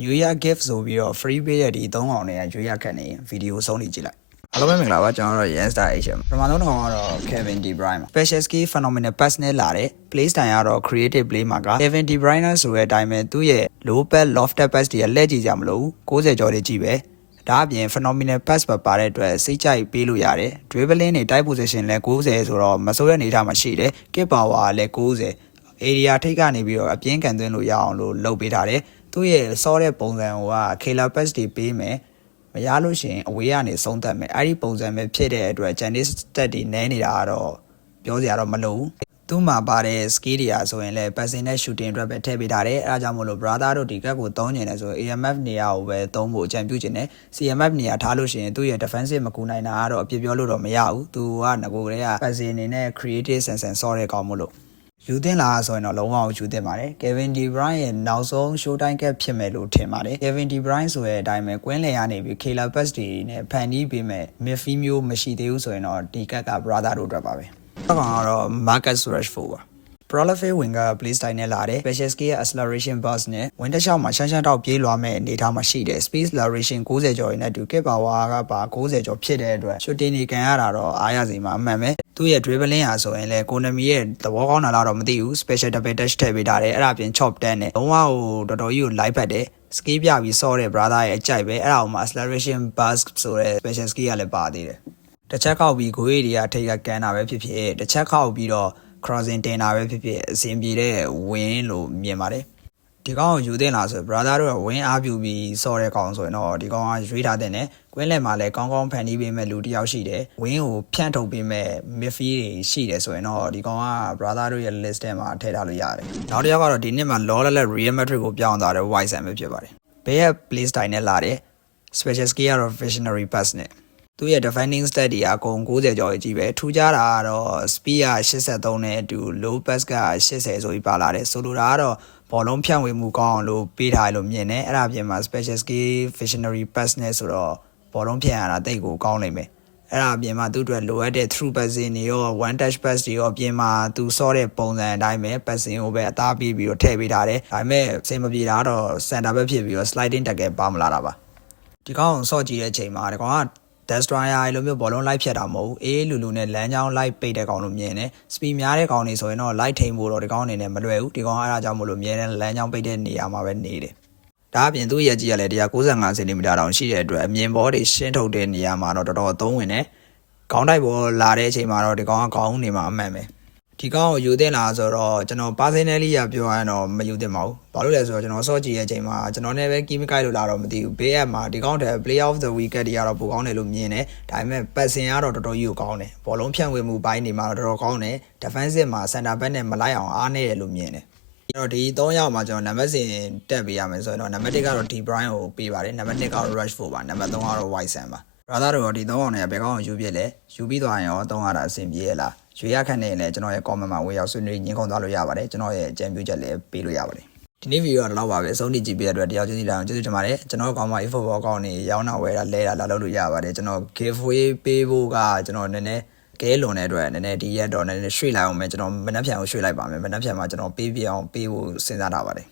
New Year gift ဆိုပြီးတော့ free ပေးတဲ့ဒီ3កောင်နဲ့ရွေးရခက်နေဗီဒီယိုဆုံးနေကြည့်လိုက်အားလုံးပဲမင်္ဂလာပါကျွန်တော်တို့ Yenster HM ပထမဆုံးတစ်ကောင်ကတော့ Kevin De Bruyne Special Skill Phenomenal Pass နဲ့လာတဲ့ play style ကတော့ creative play မှာက Kevin De Bruyne ဆိုတဲ့အတိုင်းပဲသူ့ရဲ့ low pass lofted pass တွေကလက်ကြည့်ကြမလို့60ကျော်တွေကြည့်ပဲဒါအပြင် phenomenal pass ပါတဲ့အတွက်စိတ်ကြိုက်ပေးလို့ရတယ် dribbling နဲ့ tight position လဲ90ဆိုတော့မစိုးတဲ့အနေအထားမှာရှိတယ် kick power လဲ90 area ထိပ်ကနေပြီးတော့အပြင်းကန်သွင်းလို့ရအောင်လို့လုပ်ပေးထားတယ်သူ့ရဲ့စောတဲ့ပုံစံက killer pass တွေပေးမယ်မရလို့ရှိရင်အဝေးကနေဆုံးသက်မယ်အဲ့ဒီပုံစံပဲဖြစ်တဲ့အတွက် Chinese stat တွေနည်းနေတာကတော့ပြောစရာတော့မလိုဘူးသူ့မှာပါတဲ့ skill တွေဆိုရင်လည်း passing နဲ့ shooting အတွက်ပဲထည့်ပေးထားတယ်အဲဒါကြောင့်မို့လို့ brother တို့ဒီကတ်ကိုသုံးနေတယ်ဆိုရင် AMF နေရာကိုပဲသုံးဖို့အကြံပြုချင်တယ် CMF နေရာထားလို့ရှိရင်သူ့ရဲ့ defensive မကူနိုင်တာကတော့အပြစ်ပြောလို့တော့မရဘူးသူကငကိုတွေက passing အနေနဲ့ creative sense စောတဲ့ကောင်းမို့လို့ယူတင်လာဆိုရင်တော့လုံးဝယူတင်ပါတယ် Kevin De Bruyne ရဲ့နောက်ဆုံး show time cap ဖြစ်မယ်လို့ထင်ပါတယ် Kevin De Bruyne ဆိုတဲ့အတိုင်းပဲကွင်းလည်ကနေပြီး killer pass တွေနဲ့ဖန်တီးပေးမယ် midfield မျိုးမရှိသေးဘူးဆိုရင်တော့ဒီကတ်က brother တို့အတွက်ပါပဲနောက်ကောင်ကတော့ Marcus Rashford ပါ prolific winger play style နဲ့လာတယ် special skill acceleration burst နဲ့ win တစ်လျှောက်မှာရှမ်းတောက်ပြေးလွှားမဲ့အနေထားမှာရှိတယ် speed acceleration 90ကျော်နဲ့တူ kick power ကပါ90ကျော်ဖြစ်တဲ့အတွက် shooting တွေကန်ရတာတော့အားရစီမှာအမှန်ပဲသူ့ရဲ့ dribbling ဟာဆိုရင်လည်းကိုနမီရဲ့သဘောကောင်းတာလားတော့မသိဘူး special double touch ထည့်ပေးထားတယ်အဲ့ဒါပြင် chop 10နဲ့လုံးဝဟိုတော်တော်ကြီးကို live ပတ်တယ် skill ပြပြီးစောတဲ့ brother ရဲ့အကြိုက်ပဲအဲ့ဒါအောင်မှာ acceleration burst ဆိုတဲ့ special skill ကလည်းပါသေးတယ်တစ်ချက်ခောက်ပြီးကိုယ်တွေကထိတ်ကကန်တာပဲဖြစ်ဖြစ်တစ်ချက်ခောက်ပြီးတော့ crossing တင်တာပဲဖြစ်ဖြစ်အဆင်ပြေတဲ့ win လို့မြင်ပါတယ်ဒီကောင်ကိုယူတင်လာဆို brother တို့က win အားပြုပြီးစောတဲ့ကောင်ဆိုရင်တော့ဒီကောင်ကရွေးထားတဲ့နဲ့ကွင်းလယ်မှာလည်းကောင်းကောင်းဖန်တီးပေးမဲ့လူတစ်ယောက်ရှိတယ် win ကိုဖြန့်ထုတ်ပေးမဲ့ midfield တွေရှိတယ်ဆိုရင်တော့ဒီကောင်က brother တို့ရဲ့ list ထဲမှာထည့်ထားလို့ရတယ်နောက်တစ်ယောက်ကတော့ဒီနှစ်မှာ low level Real Madrid ကိုပြောင်းသွားတဲ့ Wise ပဲဖြစ်ပါတယ်ဘေးရဲ့ play style နဲ့လာတယ် special skill ကတော့ visionary pass နဲ့သူရဲ့ defending stat တွေအကုန်90ကျော်ကြီးပဲထူးခြားတာကတော့ speed က83နဲ့အတူ low pass က80ဆိုပြီးပါလာတယ်ဆိုလိုတာကတော့ဘောလုံးဖြန့်ဝေမှုကောင်းအောင်လို့ပေးထားလို့မြင်တယ်အဲ့ဒါပြင်မှာ special skill visionary pass နဲ့ဆိုတော့ဘောလုံးဖြန့်ရတာတိတ်ကိုကောင်းနိုင်မယ်အဲ့ဒါပြင်မှာသူ့အတွက်လိုအပ်တဲ့ through passing တွေရော one touch pass တွေရောပြင်မှာသူစောတဲ့ပုံစံအတိုင်းပဲ passing ကိုပဲအသားပေးပြီးတော့ထည့်ပေးထားတယ်ဒါပေမဲ့အဆင်မပြေတာတော့ center back ဖြစ်ပြီးတော့ sliding tackle ပါမလာတာပါဒီကောင်စော့ကြည့်တဲ့အချိန်မှာဒီကောင်ကdestroyer လိုမျိုးဘောလုံးလိုက်ဖြတ်တာမဟုတ်ဘူးအေးလူနဲ့လမ်းကြောင်းလိုက်ပိတ်တဲ့ကောင်လို့မြင်တယ် speed များတဲ့ကောင်တွေဆိုရင်တော့ light ထိန်ဖို့တော့ဒီကောင်အနေနဲ့မလွယ်ဘူးဒီကောင်အားအကြောင်းမလို့မြဲတဲ့လမ်းကြောင်းပိတ်တဲ့နေရာမှာပဲနေတယ်ဒါအပြင်သူ့ရဲ့ကြီးကလည်း195 cm တောင်ရှိတဲ့အတွက်အမြင်ဘောတွေရှင်းထုတ်တဲ့နေရာမှာတော့တော်တော်အသုံးဝင်တယ်ခေါင်းတိုက်ဘောလာတဲ့အချိန်မှာတော့ဒီကောင်ကခေါင်းနေမှာအမှန်ပဲဒီကောင်ကိုယူတင်လာဆိုတော့ကျွန်တော် personally ရပြောရရင်တော့မယူတင်ပါဘူးဘာလို့လဲဆိုတော့ကျွန်တော်စော့ကြည့်ရဲ့အချိန်မှာကျွန်တော်နဲ့ပဲ key မကိုက်လို့လာတော့မသိဘူးဘေးအပ်မှာဒီကောင်တဲ့ play of the week တွေကတော့ပိုကောင်းတယ်လို့မြင်တယ်ဒါပေမဲ့ passing ကတော့တော်တော်ကြီးကိုကောင်းတယ်ဘောလုံးဖြန့်ဝေမှုပိုင်းတွေမှာတော့တော်တော်ကောင်းတယ် defensive မှာ center back နဲ့မလိုက်အောင်အားနေတယ်လို့မြင်တယ်အဲ့တော့ဒီ3ယောက်မှာကျွန်တော်နံပါတ်စဉ်တက်ပေးရမယ်ဆိုတော့နံပါတ်1ကတော့ De Bruyne ကိုပေးပါတယ်နံပါတ်2ကတော့ Rashford ပါနံပါတ်3ကတော့ Wilson ပါ brother တို့ဒီ3ကောင်နဲ့ဘယ်ကောင်ကိုယူပြစ်လဲယူပြီးသွားရင်ရော3ရတာအဆင်ပြေရလားရွေးရခန့်နေရင်လည်းကျွန်တော်ရဲ့ comment မှာဝင်ရောက်ဆွေးနွေးညှင်းခုန်သွားလို့ရပါတယ်ကျွန်တော်ရဲ့အကြံပြုချက်လည်းပေးလို့ရပါတယ်ဒီနေ့ဗီဒီယိုကတော့ပါပဲအဆုံးထိကြည့်ပေးတဲ့အတွက်တရားကျေးဇူးတင်ကျေးဇူးတင်ပါတယ်ကျွန်တော်ကောင်မ e-football ကောင်နေရောင်းတာဝယ်တာလဲတာလာလုပ်လို့ရပါတယ်ကျွန်တော် giveaway ပေးဖို့ကကျွန်တော်နည်းနည်းကဲလွန်တဲ့အတွက်နည်းနည်းဒီရက်တော့နည်းနည်းရွှေ့လိုက်အောင်မယ်ကျွန်တော်မနှက်ဖြန်ကိုရွှေ့လိုက်ပါမယ်မနှက်ဖြန်မှာကျွန်တော်ပေးပြအောင်ပေးဖို့စဉ်းစားထားပါတယ်